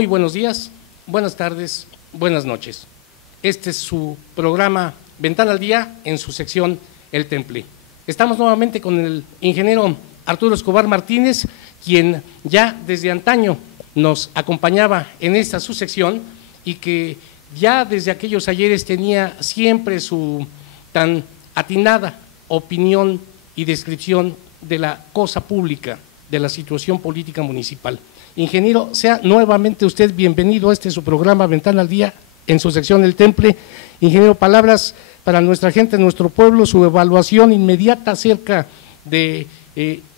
Muy buenos días, buenas tardes, buenas noches. Este es su programa Ventana al Día en su sección El Temple. Estamos nuevamente con el ingeniero Arturo Escobar Martínez, quien ya desde antaño nos acompañaba en esta su sección y que ya desde aquellos ayeres tenía siempre su tan atinada opinión y descripción de la cosa pública, de la situación política municipal. Ingeniero, sea nuevamente usted bienvenido a este su programa Ventana al Día en su sección El Temple. Ingeniero, palabras para nuestra gente, nuestro pueblo, su evaluación inmediata acerca de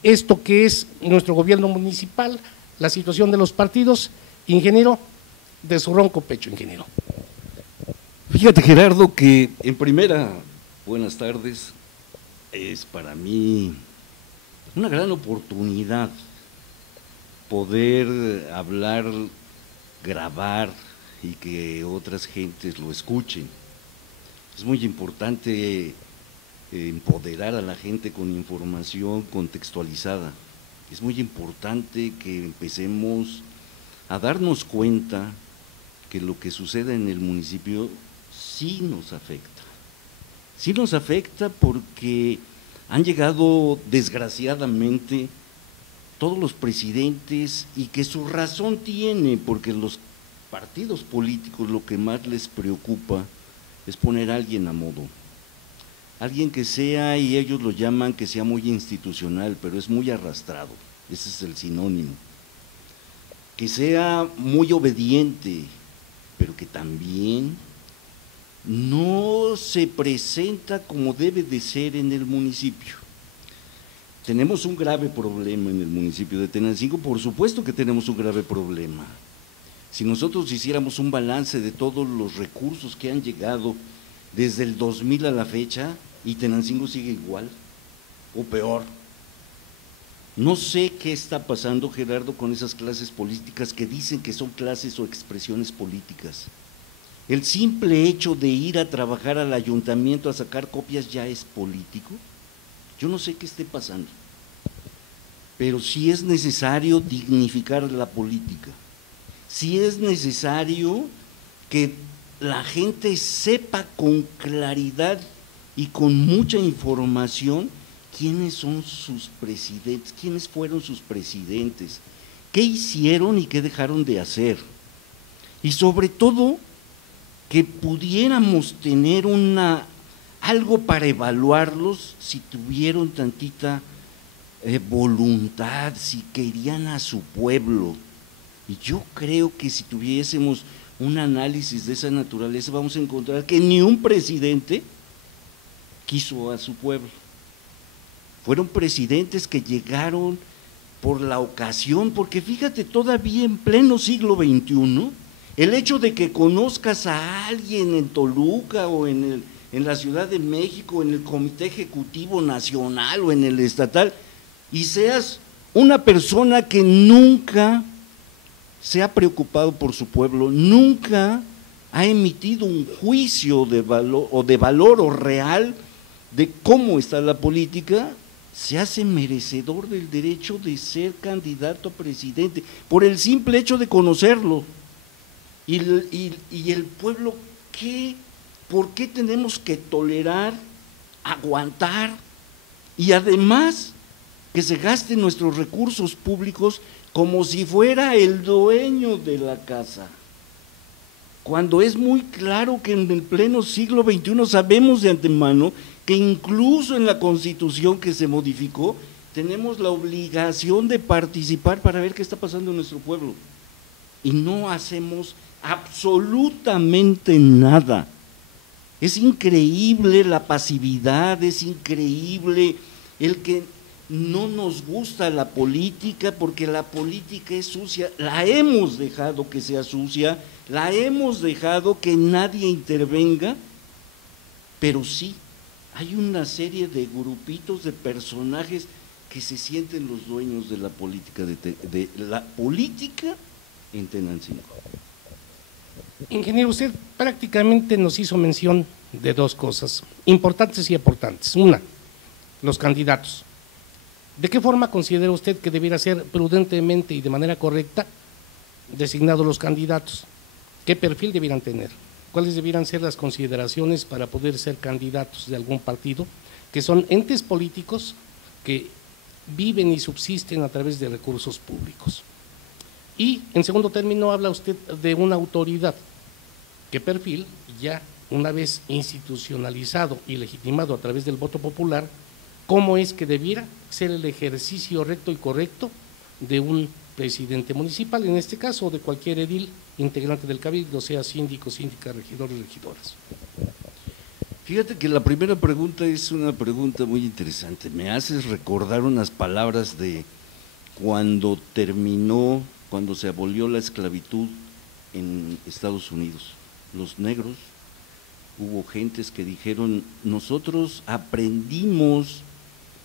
esto que es nuestro gobierno municipal, la situación de los partidos. Ingeniero, de su ronco pecho, ingeniero. Fíjate, Gerardo, que en primera, buenas tardes, es para mí una gran oportunidad poder hablar, grabar y que otras gentes lo escuchen. Es muy importante empoderar a la gente con información contextualizada. Es muy importante que empecemos a darnos cuenta que lo que sucede en el municipio sí nos afecta. Sí nos afecta porque han llegado desgraciadamente todos los presidentes y que su razón tiene, porque los partidos políticos lo que más les preocupa es poner a alguien a modo. Alguien que sea, y ellos lo llaman que sea muy institucional, pero es muy arrastrado, ese es el sinónimo. Que sea muy obediente, pero que también no se presenta como debe de ser en el municipio. Tenemos un grave problema en el municipio de Tenancingo, por supuesto que tenemos un grave problema. Si nosotros hiciéramos un balance de todos los recursos que han llegado desde el 2000 a la fecha, y Tenancingo sigue igual o peor. No sé qué está pasando, Gerardo, con esas clases políticas que dicen que son clases o expresiones políticas. El simple hecho de ir a trabajar al ayuntamiento a sacar copias ya es político. Yo no sé qué esté pasando, pero sí es necesario dignificar la política, sí es necesario que la gente sepa con claridad y con mucha información quiénes son sus presidentes, quiénes fueron sus presidentes, qué hicieron y qué dejaron de hacer, y sobre todo que pudiéramos tener algo para evaluarlos si tuvieron tantita voluntad, si querían a su pueblo. Y yo creo que si tuviésemos un análisis de esa naturaleza vamos a encontrar que ni un presidente quiso a su pueblo. Fueron presidentes que llegaron por la ocasión, porque fíjate, todavía en pleno siglo XXI, el hecho de que conozcas a alguien en Toluca o en la Ciudad de México, en el Comité Ejecutivo Nacional o en el estatal, y seas una persona que nunca se ha preocupado por su pueblo, nunca ha emitido un juicio de valor o real de cómo está la política, se hace merecedor del derecho de ser candidato a presidente, por el simple hecho de conocerlo. Y el pueblo, ¿por qué tenemos que tolerar, aguantar y además que se gasten nuestros recursos públicos como si fuera el dueño de la casa? Cuando es muy claro que en el pleno siglo XXI sabemos de antemano que incluso en la Constitución que se modificó tenemos la obligación de participar para ver qué está pasando en nuestro pueblo. Y no hacemos absolutamente nada. Es increíble la pasividad, es increíble el que no nos gusta la política, porque la política es sucia, la hemos dejado que sea sucia, la hemos dejado que nadie intervenga, pero sí, hay una serie de grupitos de personajes que se sienten los dueños de la política, de la política en Tenancingo. Ingeniero, usted prácticamente nos hizo mención de dos cosas importantes y importantes. Una, los candidatos. ¿De qué forma considera usted que debiera ser prudentemente y de manera correcta designados los candidatos, ¿qué perfil debieran tener? ¿Cuáles debieran ser las consideraciones para poder ser candidatos de algún partido? Que son entes políticos que viven y subsisten a través de recursos públicos. Y en segundo término habla usted de una autoridad. ¿Qué perfil? Ya una vez institucionalizado y legitimado a través del voto popular, ¿cómo es que debiera ser el ejercicio recto y correcto de un presidente municipal, en este caso, o de cualquier edil integrante del cabildo, sea síndico, síndica, regidores, regidoras? Fíjate que la primera pregunta es una pregunta muy interesante. Me haces recordar unas palabras de cuando cuando se abolió la esclavitud en Estados Unidos. Los negros, hubo gentes que dijeron, nosotros aprendimos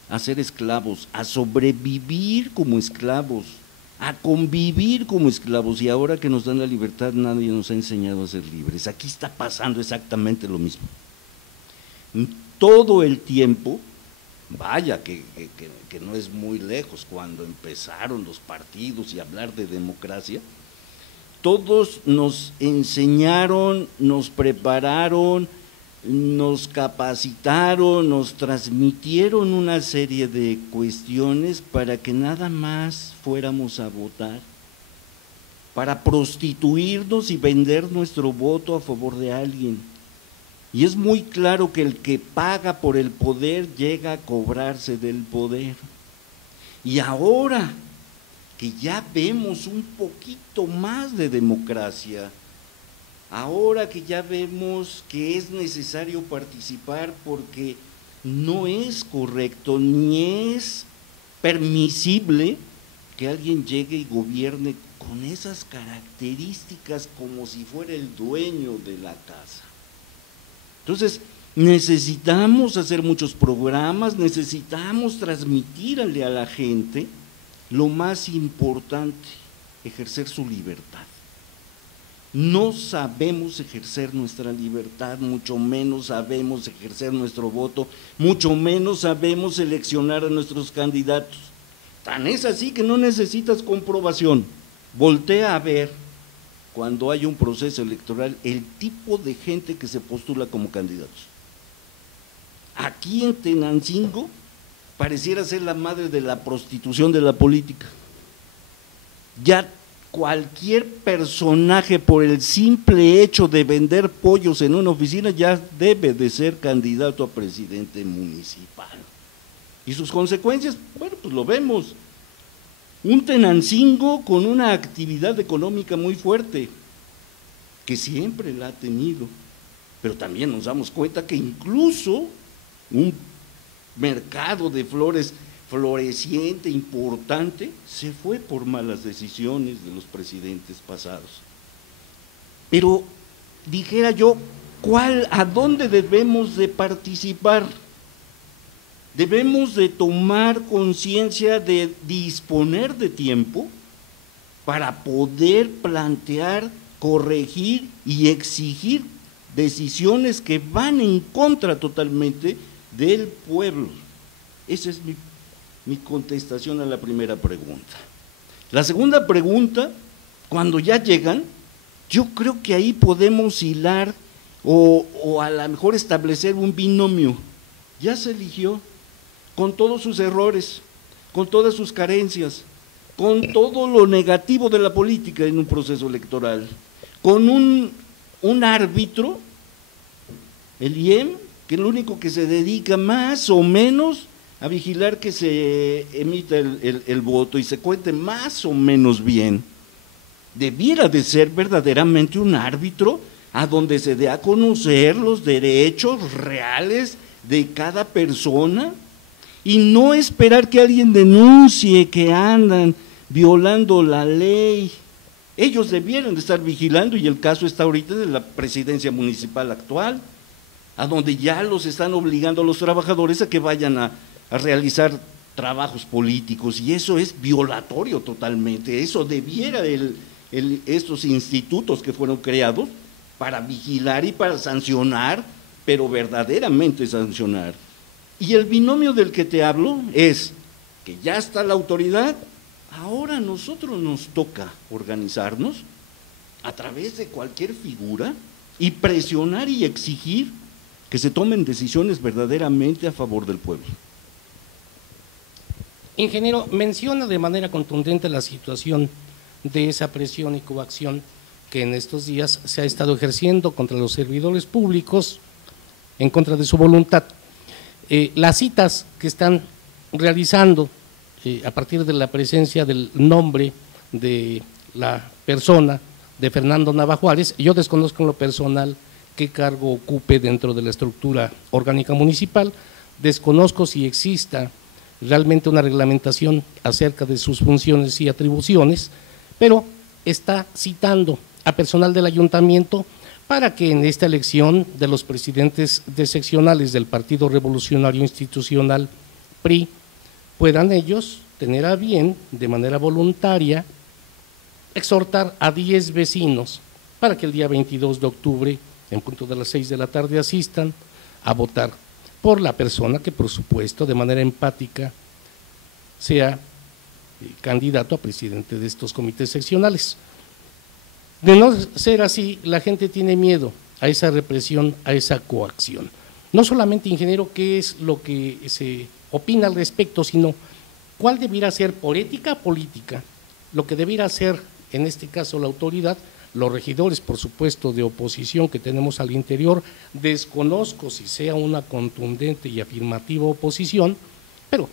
a ser esclavos, a sobrevivir como esclavos, a convivir como esclavos, y ahora que nos dan la libertad nadie nos ha enseñado a ser libres. Aquí está pasando exactamente lo mismo. Todo el tiempo, vaya que no es muy lejos, cuando empezaron los partidos y hablar de democracia, todos nos enseñaron, nos prepararon, nos capacitaron, nos transmitieron una serie de cuestiones para que nada más fuéramos a votar, para prostituirnos y vender nuestro voto a favor de alguien. Y es muy claro que el que paga por el poder llega a cobrarse del poder. Y ahora que ya vemos un poquito más de democracia, ahora que ya vemos que es necesario participar porque no es correcto ni es permisible que alguien llegue y gobierne con esas características como si fuera el dueño de la casa. Entonces, necesitamos hacer muchos programas, necesitamos transmitirle a la gente lo más importante, ejercer su libertad. No sabemos ejercer nuestra libertad, mucho menos sabemos ejercer nuestro voto, mucho menos sabemos seleccionar a nuestros candidatos. Tan es así que no necesitas comprobación. Voltea a ver, cuando hay un proceso electoral, el tipo de gente que se postula como candidatos. Aquí en Tenancingo pareciera ser la madre de la prostitución de la política. Ya cualquier personaje, por el simple hecho de vender pollos en una oficina, ya debe de ser candidato a presidente municipal. ¿Y sus consecuencias? Bueno, pues lo vemos. Un Tenancingo con una actividad económica muy fuerte, que siempre la ha tenido, pero también nos damos cuenta que incluso un mercado de flores floreciente, importante, se fue por malas decisiones de los presidentes pasados. Pero dijera yo, ¿a dónde debemos de participar? Debemos de tomar conciencia de disponer de tiempo para poder plantear, corregir y exigir decisiones que van en contra totalmente del pueblo. Esa es mi contestación a la primera pregunta. La segunda pregunta, cuando ya llegan, yo creo que ahí podemos hilar o a lo mejor establecer un binomio. Ya se eligió, con todos sus errores, con todas sus carencias, con todo lo negativo de la política en un proceso electoral, con un árbitro, el IEM, que es lo único que se dedica más o menos a vigilar que se emita el voto y se cuente más o menos bien. Debiera de ser verdaderamente un árbitro a donde se dé a conocer los derechos reales de cada persona y no esperar que alguien denuncie que andan violando la ley. Ellos debieran de estar vigilando, y el caso está ahorita de la presidencia municipal actual, a donde ya los están obligando a los trabajadores a que vayan a realizar trabajos políticos, y eso es violatorio totalmente. Eso debiera estos institutos que fueron creados para vigilar y para sancionar, pero verdaderamente sancionar. Y el binomio del que te hablo es que ya está la autoridad Ahora a nosotros nos toca organizarnos a través de cualquier figura y presionar y exigir que se tomen decisiones verdaderamente a favor del pueblo. Ingeniero, menciona de manera contundente la situación de esa presión y coacción que en estos días se ha estado ejerciendo contra los servidores públicos en contra de su voluntad. Las citas que están realizando a partir de la presencia del nombre de la persona de Fernando Nava Juárez, yo desconozco en lo personal qué cargo ocupe dentro de la estructura orgánica municipal, desconozco si exista realmente una reglamentación acerca de sus funciones y atribuciones, pero está citando a personal del ayuntamiento para que en esta elección de los presidentes de seccionales del Partido Revolucionario Institucional PRI puedan ellos tener a bien de manera voluntaria exhortar a 10 vecinos para que el día 22 de octubre, en punto de las 6 de la tarde, asistan a votar por la persona que, por supuesto, de manera empática sea candidato a presidente de estos comités seccionales. De no ser así, la gente tiene miedo a esa represión, a esa coacción. No solamente, ingeniero, qué es lo que se opina al respecto, sino cuál debiera ser, por ética política, lo que debiera ser, en este caso, la autoridad, los regidores, por supuesto, de oposición que tenemos al interior. Desconozco si sea una contundente y afirmativa oposición, pero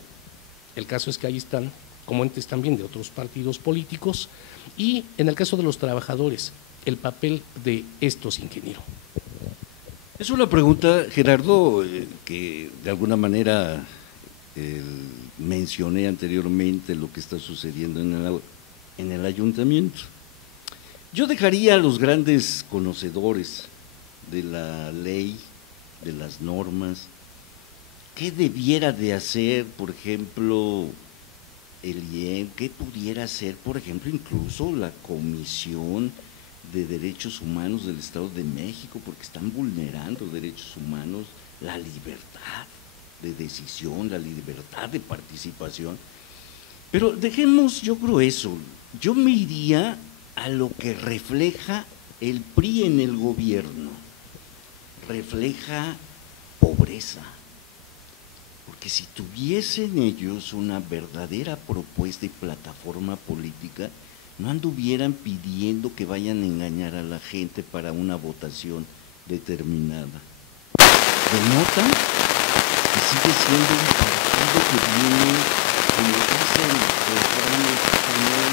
el caso es que ahí están como entes también de otros partidos políticos. Y en el caso de los trabajadores, el papel de estos, ingeniero. Es una pregunta, Gerardo, que de alguna manera mencioné anteriormente lo que está sucediendo en el ayuntamiento. Yo dejaría a los grandes conocedores de la ley, de las normas, qué debiera de hacer, por ejemplo, el IEM, qué pudiera hacer, por ejemplo, incluso la Comisión de Derechos Humanos del Estado de México, porque están vulnerando derechos humanos, la libertad de decisión, la libertad de participación. Pero dejemos, yo creo eso, yo me iría a lo que refleja el PRI en el gobierno, refleja pobreza. Porque si tuviesen ellos una verdadera propuesta y plataforma política, no anduvieran pidiendo que vayan a engañar a la gente para una votación determinada. Denotan que sigue siendo un partido que viene, como dice el refrán español,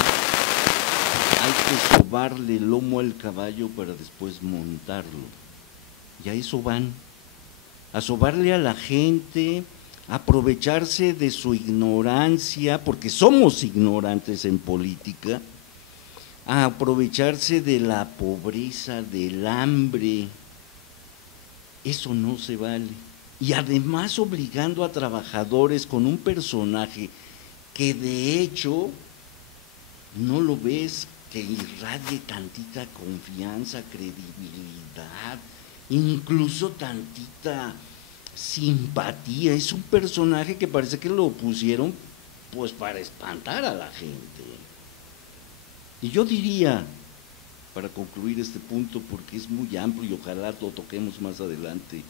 hay que sobarle el lomo al caballo para después montarlo. Y a eso van, a sobarle a la gente, aprovecharse de su ignorancia, porque somos ignorantes en política, a aprovecharse de la pobreza, del hambre. Eso no se vale. Y además obligando a trabajadores con un personaje que de hecho no lo ves que irradie tantita confianza, credibilidad, incluso tantita simpatía. Es un personaje que parece que lo pusieron pues para espantar a la gente. Y yo diría, para concluir este punto, porque es muy amplio y ojalá lo toquemos más adelante,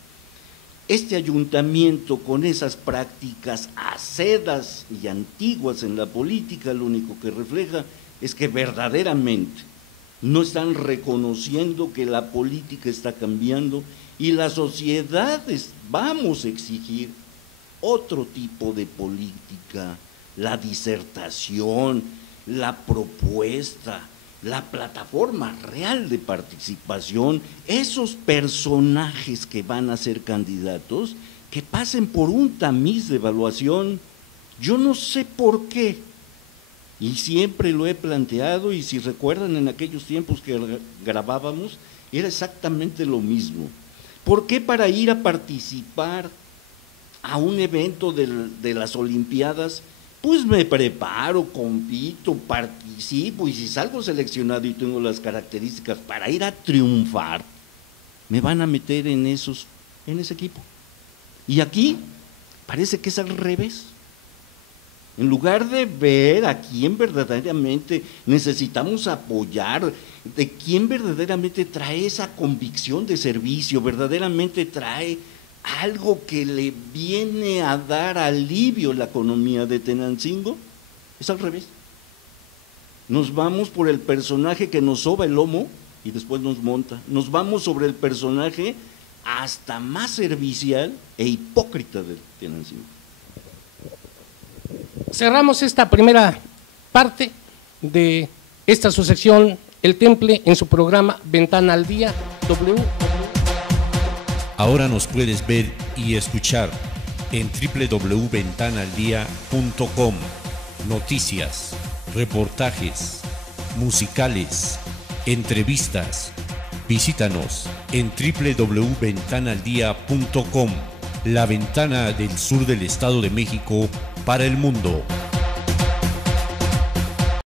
este ayuntamiento con esas prácticas acedas y antiguas en la política, lo único que refleja es que verdaderamente no están reconociendo que la política está cambiando y las sociedades vamos a exigir otro tipo de política, la disertación, la propuesta, la plataforma real de participación, esos personajes que van a ser candidatos, que pasen por un tamiz de evaluación. Yo no sé por qué, y siempre lo he planteado, y si recuerdan en aquellos tiempos que grabábamos, era exactamente lo mismo. ¿Por qué para ir a participar a un evento de las Olimpiadas, pues me preparo, compito, participo, y si salgo seleccionado y tengo las características para ir a triunfar, me van a meter en ese equipo? Y aquí parece que es al revés. En lugar de ver a quién verdaderamente necesitamos apoyar, de quién verdaderamente trae esa convicción de servicio, verdaderamente trae algo que le viene a dar alivio a la economía de Tenancingo, es al revés. Nos vamos por el personaje que nos soba el lomo y después nos monta. Nos vamos sobre el personaje hasta más servicial e hipócrita de Tenancingo. Cerramos esta primera parte de esta su sección El Temple en su programa Ventana al Día W. Ahora nos puedes ver y escuchar en www.ventanaldia.com. Noticias, reportajes, musicales, entrevistas. Visítanos en www.ventanaldia.com, la ventana del sur del Estado de México para el mundo.